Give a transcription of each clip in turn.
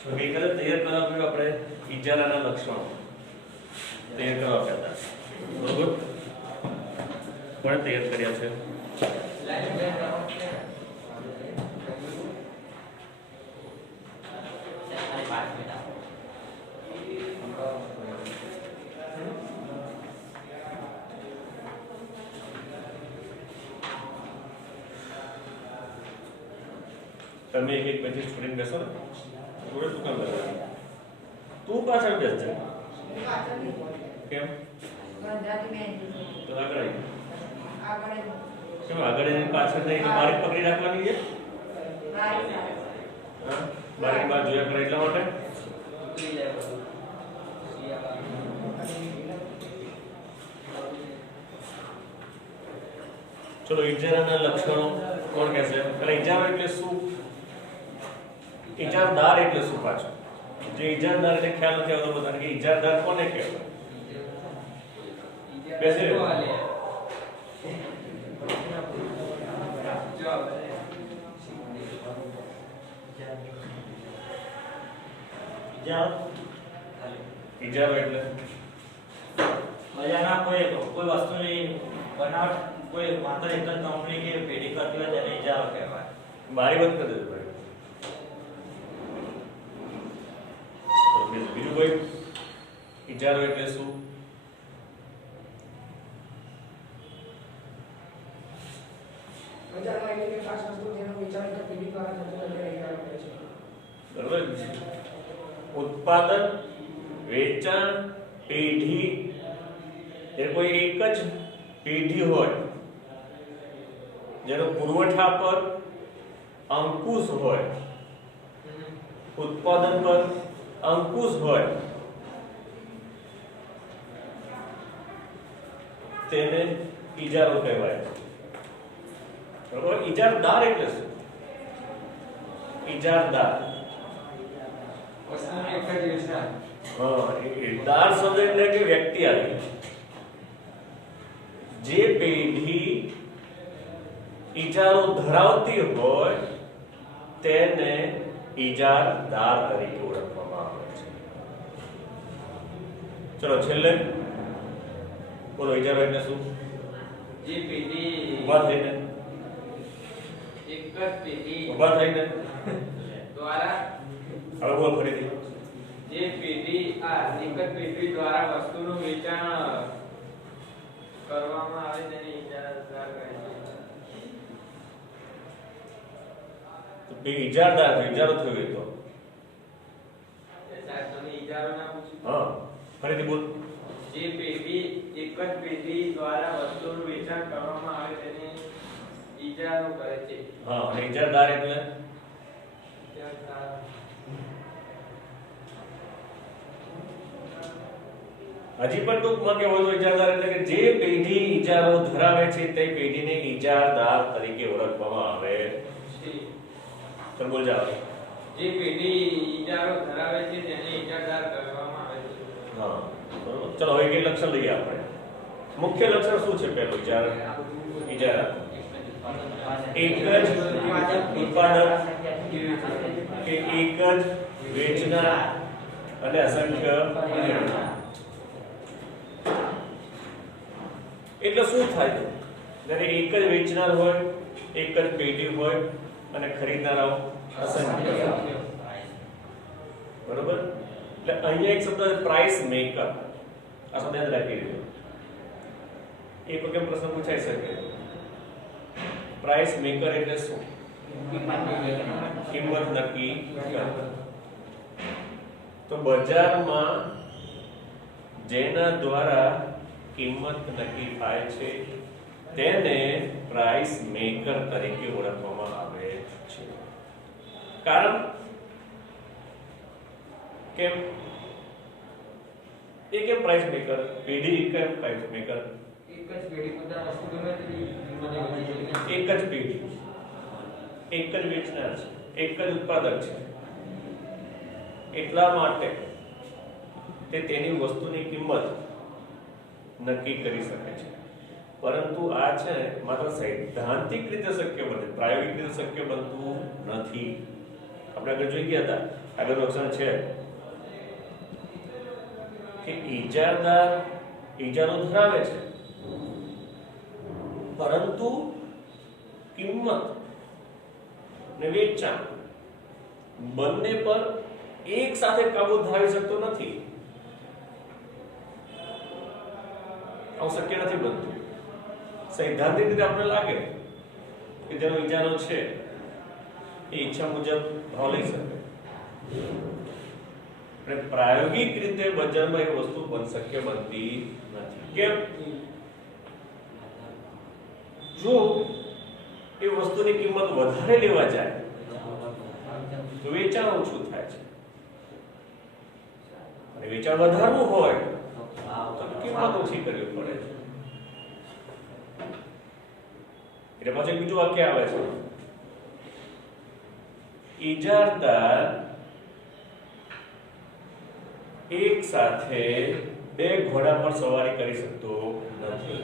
તો ગઈકાલે તૈયાર કરવા પડ્યું આપણે ઇજારાના લક્ષણો તૈયાર કરવા પડતા બરોબર પણ તૈયાર કર્યા છે તમે એક પછી સ્ટુડન્ટ બેસો ને થોડે તું કામ કરે તું પાછળ બેસજે કેમ તો આગળ આવી કેમ આગળ જઈને પાછળ જઈને બારી પકડી રાખવાની છે હા બારી બાર જોયા કરે એટલા માટે ચલો ઇજારાના લક્ષણો કોણ કહેશે એટલે ઇજારો એટલે શું ઇજારદાર એટલે શું પાછું જે ઇજારદાર એટલે ખ્યાલ નથી આવતો બધાને કે ઇજારદાર કોને કહેવાય બેસે ઇજારો એટલે મજાના કોઈ વસ્તુની બનાવટ કોઈ માત્ર એક જ કંપની કે પેઢી કરતી હોય તેને ઇજારો કહેવાય મારી વાત કરી દેજો ભાઈ બીજું કોઈ ઇજારો એટલે શું બરોબર ઉત્પાદન વેચાણ પેઢી એ કોઈ એક જ પેઢી હોય જેનો પુરવઠા પર અંકુશ હોય ઉત્પાદન પર અંકુશ હોય તેને ઇજારો કહેવાય બરોબર ઇજારદાર એટલે શું ઇજારદાર વસ્તુની એક જ યોજના હા દાર શબ્દ એટલે કે વ્યક્તિ આવી જે પેઢી ઇજારો ધરાવતી હોય તેને ઇજારદાર તરીકે ઓળખવામાં આવે છે ચલો છેલ્લે બોલો ઇજારો એટલે શું જે પેઢી ઉભા થઈને એક જ પેઢી ઉભા થઈને દ્વારા હવે બોલ ફરીથી જે પેઢી એક જ પેઢી દ્વારા વસ્તુનું વેચાણ કરવામાં આવે તેને ઇજારદાર કહે છે તો બે ઇજારદાર થયો ઇજારો થયો એ તો સાહેબ તમે ઇજારો ના પૂછ્યું હા ફરીથી બોલ જે પેઢી એક જ પેઢી દ્વારા વસ્તુનું વેચાણ કરવામાં આવે તેને ઇજારો કહે છે હા અને ઇજારદાર એટલે ઇજારદાર હજી પણ ટૂંકમાં કહેવું તો ઇજારદાર એટલે કે જે પેઢી ઇજારો ધરાવે છે તે પેઢીને ઇજારદાર તરીકે ઓળખવામાં આવે છે તો બોલ જાવ જે પેઢી ઇજારો ધરાવે છે તેને ઇજારદાર કહેવામાં આવે છે હા બરોબર ચલો હવે એક લક્ષણ લઈએ આપણે મુખ્ય લક્ષણ શું છે પહેલું ઇજારા એક જ ઉત્પાદક કે એક જ વેચનાર અને અસંખ્ય ખરીદનાર એટલે શું થાય જ્યારે એક જ વેચનાર હોય એક જ પેઢી હોય અને ખરીદનારાઓ અસંખ્ય બરોબર એટલે અહીંયા એક શબ્દ પ્રાઇસ મેકર આ શબ્દ યાદ રાખી દેજો એક વખત પ્રશ્ન પૂછાઈ શકે પ્રાઇસ મેકર એટલે શું કિંમત નક્કી કરે તો બજારમાં જેના દ્વારા કિંમત નક્કી થાય છે તેને પ્રાઇસ મેકર તરીકે ઓળખવામાં આવે છે કારણ કેમ એ કેમ પ્રાઇસ મેકર પેઢી કેમ પ્રાઇસ મેકર એક જ પેઢી પોતાની વસ્તુ ગમે તેટલી કિંમતે વેચી શકે એક જ પેઢી એક જ વેચનાર છે એક જ ઉત્પાદક છે એટલા માટે તે તેની વસ્તુની કિંમત નક્કી કરી શકે છે પરંતુ આ છે માત્ર સૈદ્ધાંતિક રીતે શક્ય બને પ્રાયોગિક રીતે શક્ય બનતું નથી આપણે આગળ જોઈ ગયા હતા, આગળનું અક્ષર છે કે ઈજાદાર ઈજારો ધરાવે છે, પરંતુ કિંમત ને વેચાણ બંને પર એક સાથે કાબુ ધરાવી શકતો નથી. આવું શક્ય નથી બનતું. સૈદ્ધાંતિક રીતે આપણે લાગે કે જેનો ઈજારો છે એ ઈચ્છા મુજબ ભાવ લઈ શકે, અને પ્રાયોગિક રીતે બજારમાં એ વસ્તુ શક્ય બનતી નથી. કેમ? જો એ વસ્તુની કિંમત વધારે લેવા જાય તો વેચાણ ઓછું થાય છે, અને વેચાણ વધારવું હોય તો કિંમત ઓછી કરવી પડે છે. એટલે પછી બીજું વાક્ય આવે છે, ઈજારદાર એક સાથે બે ઘોડા પર સવારી કરી શકતો નથી.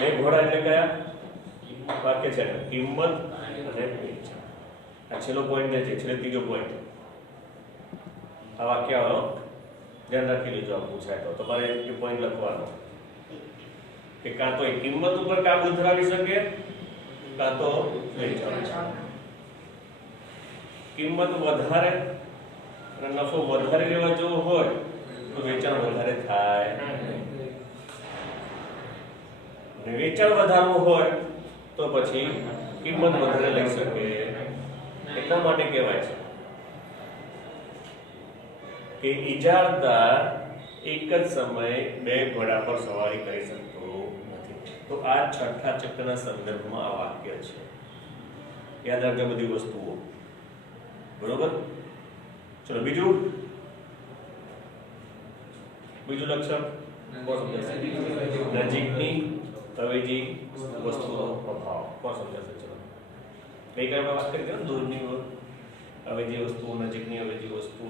બે ઘોડા એટલે કયા વાક્ય છે? કિંમત અને વેચાણ. આ છેલ્લો પોઈન્ટ છે, છેલ્લો ત્રીજો પોઈન્ટ. આ વાક્ય ધ્યાન રાખી લેજો. આ પૂછાય તો તમારે એ પોઈન્ટ લખવાનો કે કાં તો એ કિંમત ઉપર કાબુ ધરાવી શકે, કાં તો વેચાણ. કિંમત વધારે અને નફો વધારે લેવા જેવો હોય તો વેચાણ વધારે થાય, અને વેચાણ વધારવું હોય તો પછી કિંમત વધારે લઈ શકે. એટલા માટે કહેવાય છે કે ઈજારદાર એક જ સમયે બે ઘોડા પર સવારી કરી શકતો નથી. તો આ છઠ્ઠા ચક્રના સંદર્ભમાં આ વાક્ય છે. યાદ રાખજો બધી વસ્તુઓ. બરોબર? ચલો બીજું લક્ષણ નજીકની અવેજી વસ્તુનો અભાવ. કોણ સમજાશે? ચલો ગઈકાલે વાત કરી ને, દૂરની અવેજી વસ્તુ, નજીકની અવેજી વસ્તુ.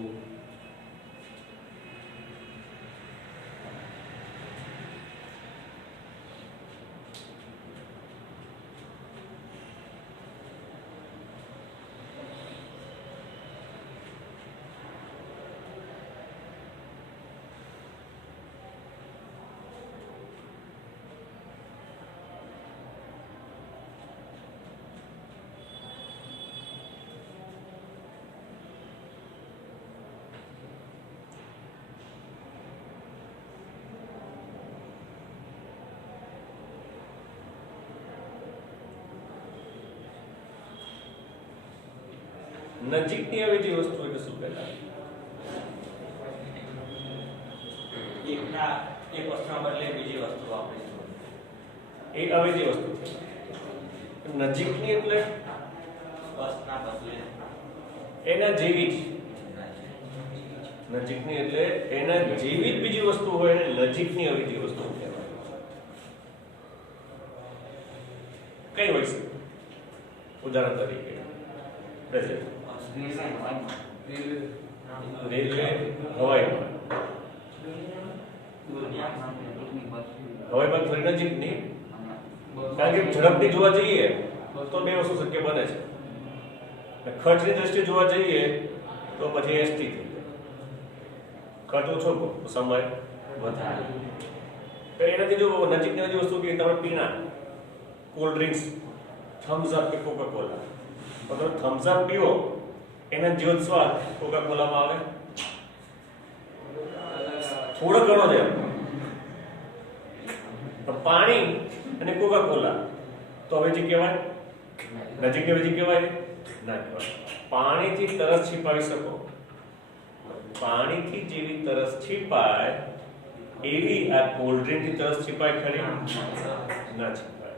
નજીકની અવેજી વસ્તુ એટલે શું? પહેલા એક વસ્તુના બદલે બીજી વસ્તુ વાપરીશું, એ અવેજી વસ્તુ છે. નજીકની એટલે વસ્તુના બદલે એના જેવી જ. નજીકની એટલે એના જેવી જ બીજી વસ્તુ હોય એને નજીકની અવેજી વસ્તુ કહેવાય. કઈ હોય છે? ઉદાહરણ તરીકે પ્રેઝન્ટ રેલવે, હવાઈ માર્ગ. હવાઈ માર્ગ થોડી નજીકની, કારણ કે ઝડપથી જોવા જઈએ તો બે વસ્તુ શક્ય બને છે. ખર્ચની દ્રષ્ટિએ જોવા જઈએ તો પછી એસટી થઈ જાય. ખર્ચ ઓછો, સમય વધારે. એનાથી જો નજીકની જે વસ્તુ કે તમે પીણા, કોલ્ડ ડ્રિંક્સ, થમ્સ અપ કે કોકા કોલા, તો તમે થમ્સ અપ પીવો એના જેવો સ્વાદ કોકા કોલામાં આવે? થોડો ઘણો છે. પાણી અને કોકા કોલા તો અવેજી કહેવાય? નજીકની અવેજી કહેવાય? ના કહેવાય. પાણીથી તરસ છીપાવી શકો, પાણીથી જેવી તરસ છીપાય એવી આ કોલ્ડ ડ્રિંકથી તરસ છીપાય ખરી? ના છીપાય.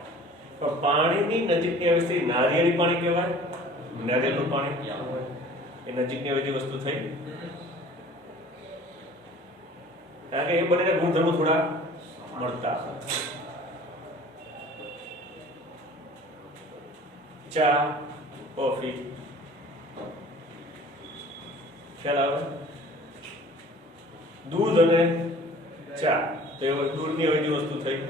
પણ પાણીની નજીકની અવેજી નારિયેળી પાણી કહેવાય? નારિયેળનું પાણી એ નજીકની અવેજી વસ્તુ થઈ, કારણ કે એ બંનેના ગુણધર્મો થોડા મળતા. ચા, કોફી, ખ્યાલ આવે? દૂધ અને ચા તો એ દૂધની અવેજી વસ્તુ થઈ.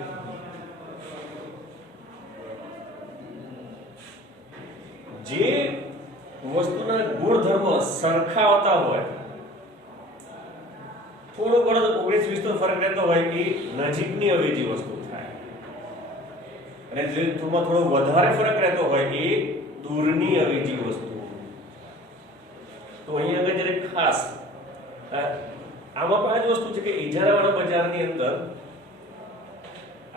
જે વસ્તુના ગુણધર્મો સરખા હોતા હોય, થોડો ઘણો 19-20 નો ફરક રહેતો હોય કે નજીકની અવેજી વસ્તુ થાય, અને જે થોડો વધારે ફરક રહેતો હોય એ દૂરની અવેજી વસ્તુ. તો અહીંયા આગળ જ્યારે ખાસ આમાં પણ આ જ વસ્તુ છે કે ઇજારાવાળા બજારની અંદર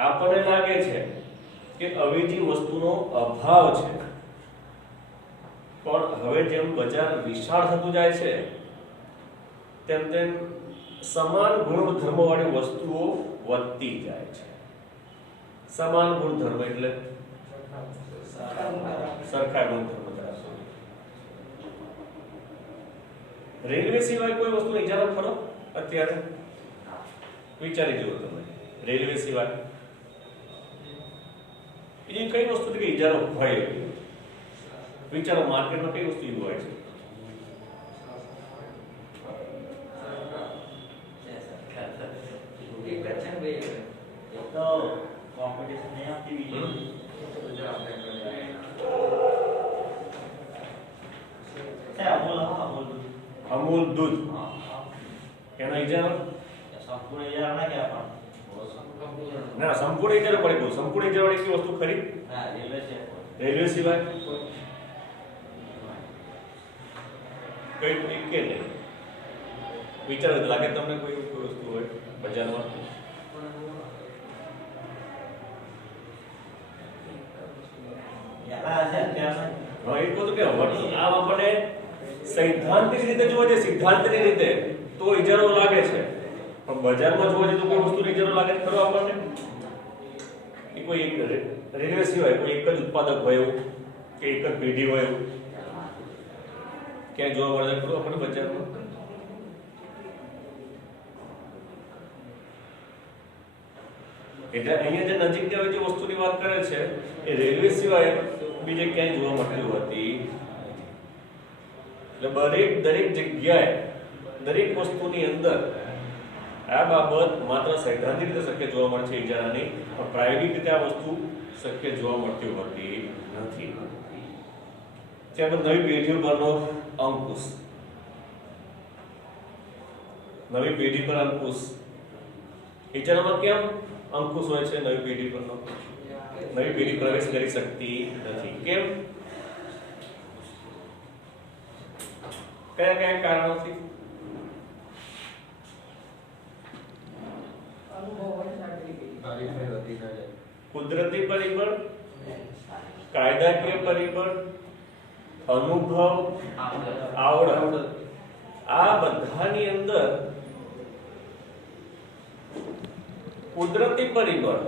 આપણને લાગે છે કે અવેજી વસ્તુનો અભાવ છે, પણ હવે જેમ બજાર વિશાળ થતું જાય છે તેમ તેમ સમાન ગુણધર્મવાળી વસ્તુઓ વધતી જાય છે. સમાન ગુણધર્મ એટલે સરખા ગુણધર્મ ધરાવતી. રેલવે સિવાય કોઈ વસ્તુનો ઇજારો ખરો અત્યારે? વિચારી જુઓ તમે. રેલવે સિવાય બીજી કઈ વસ્તુ કે ઇજારો હોય? વિચારો, માર્કેટમાં કઈ વસ્તુ હોય છે? તો કોમ્પિટિશન નહીં આપતી બીજી. અમૂલ દૂધ એનો ઇજારો સંપૂર્ણ ઇજારો ના કહેવાય ના, સંપૂર્ણ ઇજારો પડે. બોલ, સંપૂર્ણ ઇજારો વાળી કઈ વસ્તુ ખરી? હા, રેલવે છે. રેલવે સિવાય કઈ કે નહીં? વિચારો, લાગે તમને કોઈ વસ્તુ હોય બજારમાં? યાર છે અત્યારે હા, એ કહું કે આ આપણને સૈદ્ધાંતિક રીતે જોવા છે, સિદ્ધાંતની રીતે તો ઇજારો લાગે છે, પણ બજારમાં જોવા જઈએ તો કોઈ વસ્તુનો ઇજારો લાગે ખરો આપણને? એ કોઈ એક રેલવે સિવાય કોઈ એક જ ઉત્પાદક હોય એવું કે એક જ પેઢી હોય એવું ક્યાંય જોવા મળે ખરું આપણને બજારમાં? એટલે અહીંયા જે નજીકની આવે જે વસ્તુની વાત કરે છે એ રેલવે સિવાય બીજે ક્યાંય જોવા મળતી હોતી. એટલે દરેક જગ્યાએ દરેક વસ્તુની અંદર આ બાબત માત્ર સૈદ્ધાંતિક રીતે શક્ય જોવા મળે છે ઇજારાની, પણ પ્રાયોગિક રીતે આ વસ્તુ શક્ય જોવા મળતી હોતી નથી. ત્યારબાદ નવી પેઢીઓ પરનો અંકુશ. નવી પેઢી પર અંકુશ ઇજારામાં કેમ અંકુશ હોય છે? નવી પેઢી પરનો નવી પેઢી પ્રવેશ કરી શકતી નથી. કેમ? કયા કયા કારણોથી? કુદરતી પરિબળ, કાયદાકીય પરિબળ, અનુભવ, આવડત. આ બધાની અંદર કુદરતી પરિબળ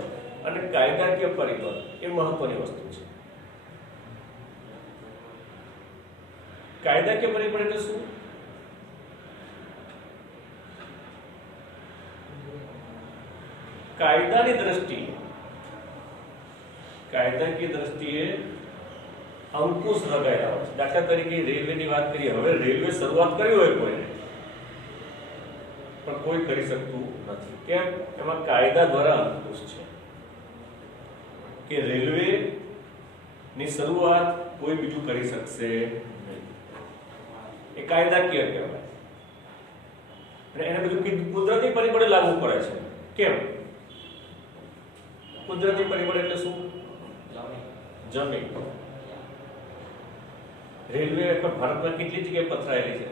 અને કાયદાકીય પરિબળ એ મહત્વની વસ્તુ છે. કાયદાકીય પરિબળ એટલે શું? કાયદાની દ્રષ્ટિએ અંકુશ લગાવ્યા હોય. દાખલા તરીકે રેલવેની વાત કરીએ, હવે રેલવે શરૂઆત કરી હોય કોઈને, પણ કોઈ કરી શકતું નથી. કેમ? એમાં કાયદા દ્વારા અંકુશ છે કે રેલવે ની શરૂઆત કોઈ બીજું કરી શકશે નહીં. એ કાયદાકીય કહેવાય. અને એને બધું કુદરતી પરિબળે લાગુ પડે છે. કેમ? કુદરતી પરિબળ એટલે શું? જમીન. રેલવે ભારતમાં કેટલી જગ્યાએ પથરાયેલી છે?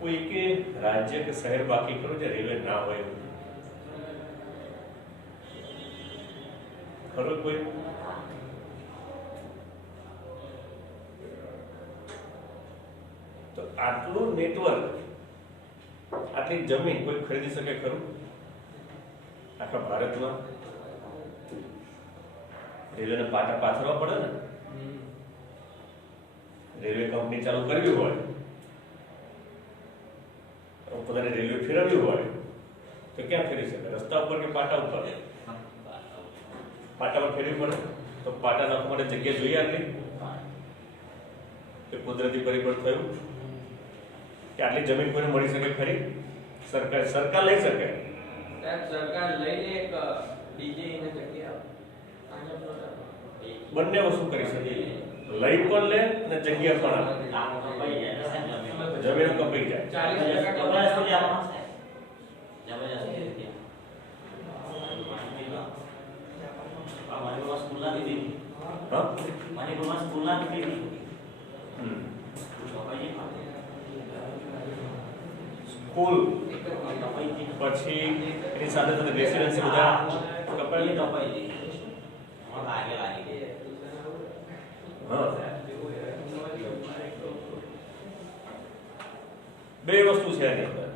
કોઈ કે રાજ્ય કે શહેર બાકી કરો જે રેલવે ના હોય એવું ખરો કોઈ? તો આટલું નેટવર્ક, આટલી જમીન કોઈ ખરીદી શકે ખરું આખા ભારતમાં? રેલવેને પાટા પાથરવા પડે ને. રેલવે કંપની ચાલુ કરવી હોય, પોતાને રેલવે ફેરવવી હોય તો ક્યાં ફેરવી શકે? રસ્તા ઉપર કે પાટા ઉપર? પાટા પર ફેરવી પડે. તો પાટા નાખવા માટે જગ્યા જોઈએ આટલી? કે કુદરતી પરિબળ થયું કે આટલી જમીન કોઈને મળી શકે ખરી? સરકાર લઈ શકે? સરકાર લઈને એક ડીજે એને જગ્યા બંને વસ્તુ કરી શકે. લઈ પણ લે અને જગ્યા પણ આપે. કામ કપાઈ જાય ને સાહેબ જમીન. જમીન કપાઈ જાય. 40% જબરજસ્તી રીતે મણિપુરમાં સ્કૂલના દીધી હા મણિપુરમાં સ્કૂલના દીધી હમ. કપાઈ સ્કૂલ પછી એની સાથે સાથે રેસિડેન્સી બધા કપાઈ ગઈ કપાઈ ગઈ એમાં લાગે લાગી ગઈ હા બે વસ્તુ છે એની અંદર.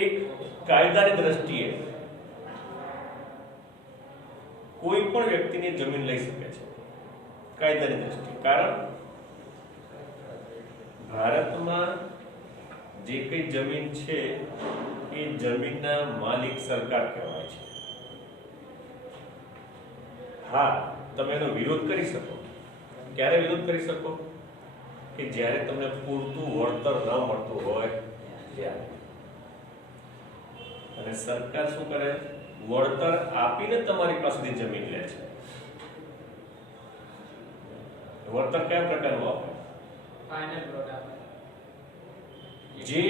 એક કાયદાની દ્રષ્ટિએ કોઈ પણ વ્યક્તિની જમીન લઈ શકે છે કાયદાની દ્રષ્ટિએ. કારણ ભારતમાં જે કઈ જમીન છે એ જમીનના માલિક સરકાર કહેવાય છે. હા તમે એનો વિરોધ કરી શકો. ક્યારે વિરોધ કરી શકો? કે જ્યારે તમને પૂરતું વળતર ન મળતું હોય ત્યારે. અને સરકાર શું કરે? વળતર આપીને તમારી પાસેથી જમીન લે છે. વળતર કયા પ્રકારનું આપે? ફાઇનલ પ્રોડક્ટ જે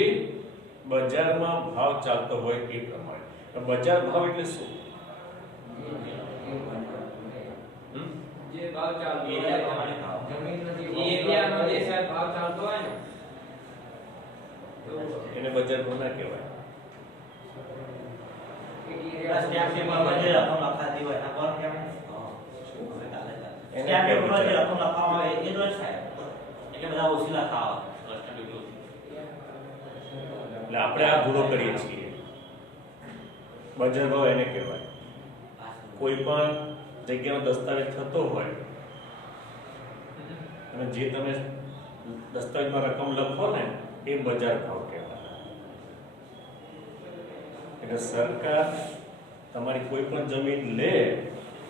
બજારમાં ભાવ ચાલતો હોય એ પ્રમાણે. બજાર ભાવ એટલે શું? જે ભાવ ચાલતો એરિયા હોય પ્રમાણે ભાવ. એ એરિયાનો જે સાહેબ ભાવ ચાલતો હોય ને તો એને બજાર ભાવ ના કહેવાય. સ્ટેમ્પ પેપરમાં જે રકમ લખાતી હોય એના પર કહેવાય એને સ્ટેમ્પ કેમ પેપરમાં જે બજાર? રકમ લખવામાં આવે એ તો સાહેબ એટલે બધા ઓછી લખાવા એટલે આપણે આ ભૂલો કરીએ છીએ. બજાર ભાવ એને કહેવાય. કોઈ પણ જગ્યાનો દસ્તાવેજ થતો હોય અને જે તમે દસ્તાવેજમાં રકમ લખો ને એ બજાર ભાવ કહેવાય. એટલે સરકાર તમારી કોઈ પણ જમીન લે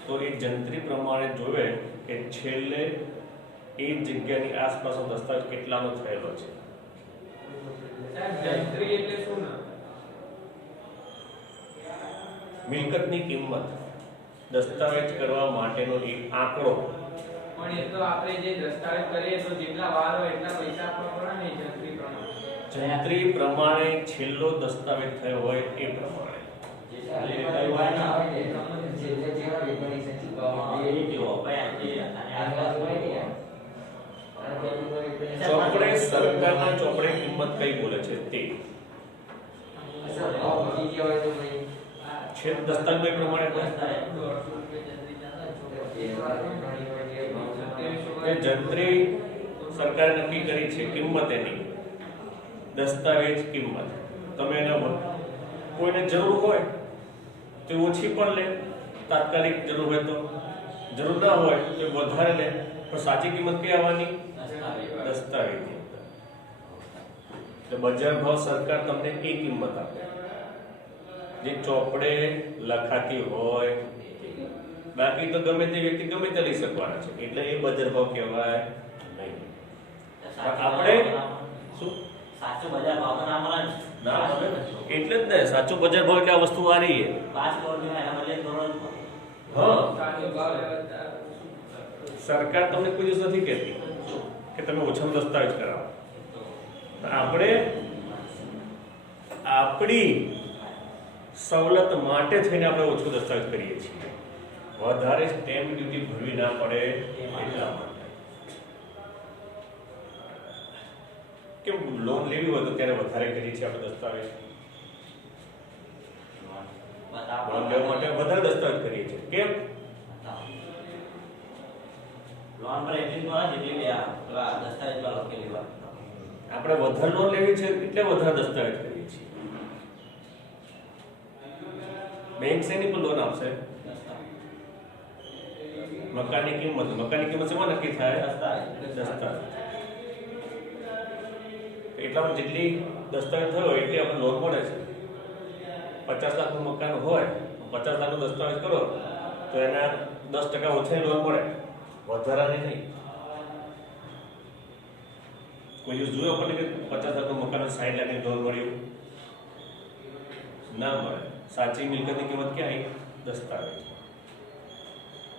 તો એ જંત્રી પ્રમાણે જોવે કે છેલ્લે એ જગ્યાની આસપાસનો દસ્તાવેજ કેટલાનો થયેલો છે. સાહેબ જંત્રી એટલે શું ના મિલકતની કિંમત દસ્તાવેજ કરવા માટેનો એક આંકડો. પણ એ તો આપણે જે દસ્તાવેજ કરીએ તો જેટલા વાર હોય એટલા પૈસા આપવા પડે ને જંત્રી પ્રમાણે. જંત્રી પ્રમાણે છેલ્લો દસ્તાવેજ થયો હોય એ પ્રમાણે. ચોપડે સરકારના ચોપડે કિંમત કઈ બોલે છે તે છે દસ્તાવેજ પ્રમાણે બોલે. એ જંત્રી સરકારે નક્કી કરી છે કિંમત એની દસ્તાવેજ કિંમત. તમે એને કોઈને જરૂર હોય તો ઓછી પણ લે, તાત્કાલિક જરૂર હોય તો, જરૂર ના હોય તો વધારે લે, પણ સાચી કિંમત કઈ આવવાની? દસ્તાવેજ. એટલે બજાર ભાવ સરકાર તમને એ કિંમત આપે જે ચોપડે લખાતી હોય. બાકી તો ગમે તે વ્યક્તિ ગમે તે લઈ શકવાના છે, એટલે એ બજાર ભાવ કહેવાય નહીં. આપણે શું સાચો બજાર ભાવ તો ના મળે ને. ના મળે ને. એટલે જ ને સાચો બજાર ભાવ એટલે આ વસ્તુ આ રહી છે. 5 કરોડ ની એના બદલે કરોડ હા, સાચો ભાવ લેવા સરકાર તમને કોઈ દિવસ નથી કહેતી કે તમે ઓછાનો દસ્તાવેજ કરાવો. આપણે આપણી સવલત માટે થઈને આપણે ઓછો દસ્તાવેજ કરીએ છીએ. વધારે સ્ટેમ્પ ડ્યુટી ભરવી ના પડે એટલા માટે. કેમ લોન લેવી હોય તો ત્યારે વધારે કરીએ છીએ આપણે દસ્તાવેજ. લોન લેવા માટે વધારે દસ્તાવેજ કરીએ છીએ. કેમ? લોન પર એગ્રી દ્વારા જેટલી લ્યા પેલા દસ્તાવેજમાં લખેલી હોય આપણે વધારે લોન લેવી છે એટલે વધારે દસ્તાવેજ કરીએ છીએ. બેંક શેની પર લોન આપશે? મકાનની કિંમત. મકાનની કિંમત શેમાં નક્કી થાય? દસ્તાવેજ. એટલામાં જેટલી દસ્તાવેજ થયો એટલી આપણે લોન મળે છે. 50 લાખનું મકાન હોય 50 લાખનો દસ્તાવેજ કરો તો એના 10% ઓછાની લોન મળે, વધારાની નહીં. કોઈ દિવસ જોયો આપણને કે 50 લાખનું મકાન 60 લાખની લોન મળ્યું? ના મળે. સાચી મિલકતની કિંમત ક્યાં આવી? દસ્તાવેજ.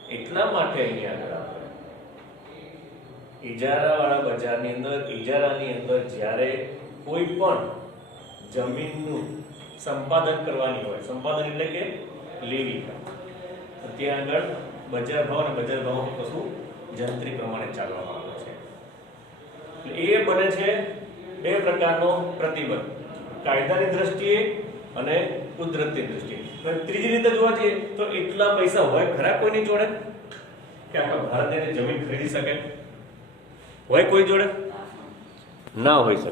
એટલા માટે અહીંયા આગળ આપણે ઇજારાવાળા બજારની અંદર ઇજારાની અંદર જ્યારે કોઈ પણ જમીનનું સંપાદન કરવાની હોય, સંપાદન એટલે કે લેવી, તો ત્યાં આગળ બજાર ભાવ અને બજાર ભાવ કશું જંત્રી પ્રમાણે ચાલવામાં આવે છે. એટલે એ બને છે બે પ્રકારનો પ્રતિબંધ, કાયદાની દ્રષ્ટિએ અને કુદરતની દ્રષ્ટિએ. ત્રીજી રીતે જોવા જઈએ તો એટલા પૈસા હોય ખરા કોઈની જોડે કે આખા ભારતની જમીન ખરીદી શકે? હોય કોઈ જોડે? ના હોય શકે.